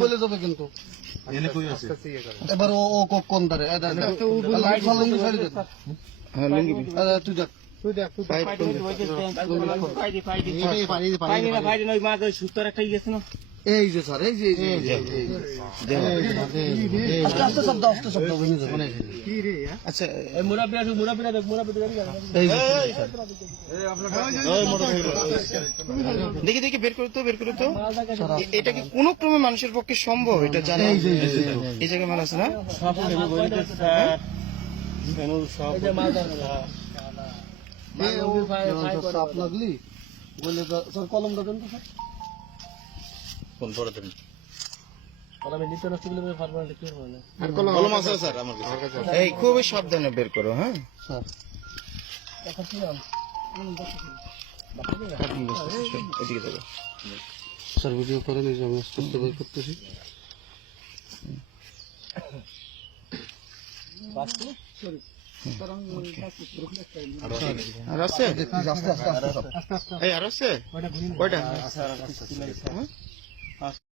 বলে যাবে কিন্তু এবার ও কোন ধারে তুই দেখ এই যে স্যার এই যে আস্তে শব্দ আচ্ছা দেখি দেখি বের করো তো এটা কি কোনো ক্রমে মানুষের পক্ষে সম্ভব? এটা জানা এই জায়গায় মাল আছে না? সাপ লাগলি বলে স্যার কলম দেবেন তো স্যার কোন পড়ে দেন কলম আছে স্যার আমার কাছে। এই খুবই সাবধানে বের করো। হ্যাঁ স্যার এদিকে যাবে স্যার ভিডিও করে নিয়ে আমি আস্তে বের করতেছি। আর আছে আস্তে আস্তে এই আর আছে কয়টা?